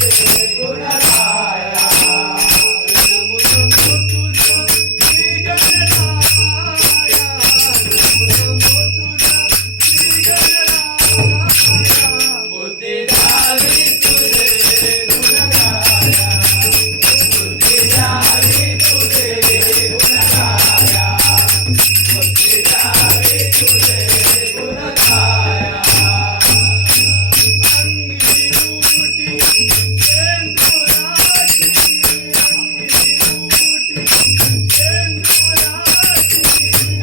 Hey, hey, hey. Jesus, be my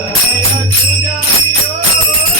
ajude a me ouvir.